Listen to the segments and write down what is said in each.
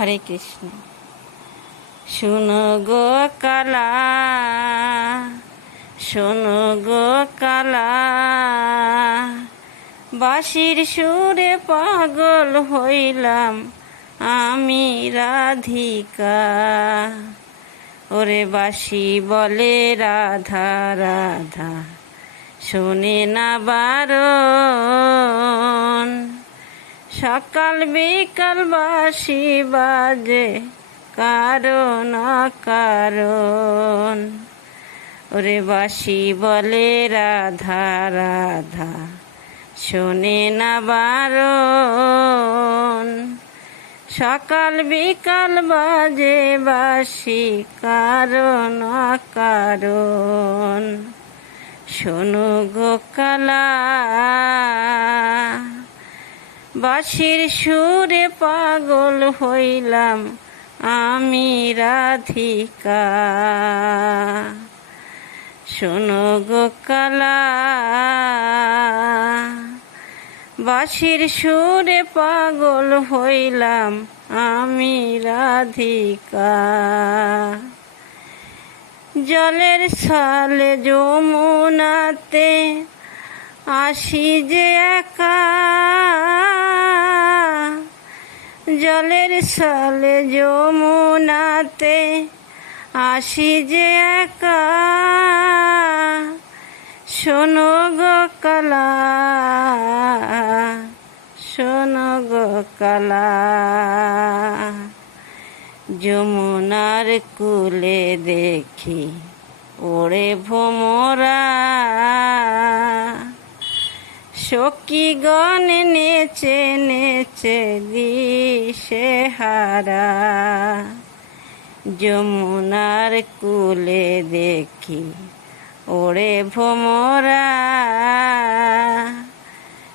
হরে কৃষ্ণ। শুনো গো কালা, শোনো গো কালা, বাঁশির সুরে পাগল হইলাম আমি রাধিকা। ওরে বাসি বলে রাধা রাধা, শোনে না বারণ। সকাল বিকাল বাসি বাজে, কারণ কারণ ওরে বাসি বলে রাধা রাধা, শোনে না বারণ। সকাল বিকাল বাজে বাসি কারণ কারণ শোনো গো বাঁশির সুরে পাগল হইলাম আমি রাধিকা। শোনো গো কালা, বাঁশির সুরে পাগল হইলাম আমি রাধিকা। জলের সালে যমুনাতে আসি যে একা জলের সালে যমুনাতে আসি যে একা। শোনো গো কালা, শোনো গো কালা। যমুনার কুলে দেখি ওরে ভোমরা। সখী গণ নেচে নেচে দিশে হারা। যমুনার কুলে দেখি ওরে ভোমরা।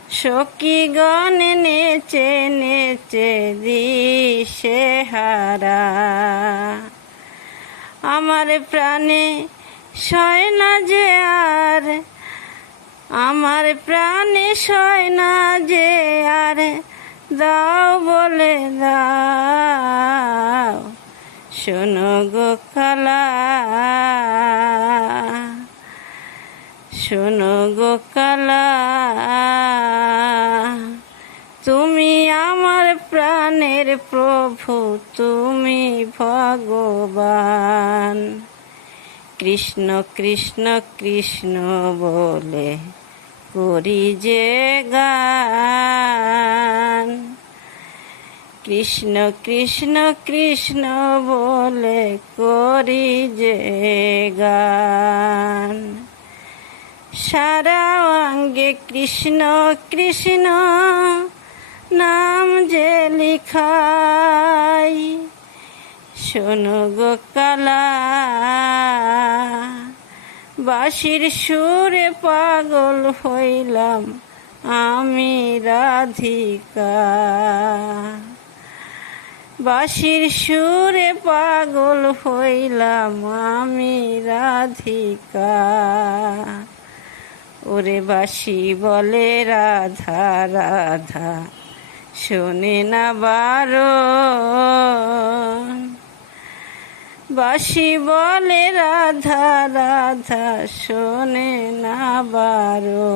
সখী গণ নেচে নেচে দিশে হারা। আমার প্রাণে সয় না যে আর, আমার প্রাণে সয় না যে আর। দাও বলে দাও। শোনো গো কালা শোনো গো কালা তুমি আমার প্রাণের প্রভু, তুমি ভগবান। কৃষ্ণ কৃষ্ণ কৃষ্ণ বলে করি যে গান। কৃষ্ণ কৃষ্ণ কৃষ্ণ বলে করি যে গান। সারা অঙ্গে কৃষ্ণ কৃষ্ণ নাম যে লিখাই। শোনো গো কালা, বাঁশির সুরে পাগল হইলাম আমি রাধিকা। বাঁশির সুরে পাগল হইলাম আমি রাধিকা। ওরে বাসি বলে রাধা রাধা, শোনে না বারো। বাসি বলে রাধা রাধা, শোনে না বারো।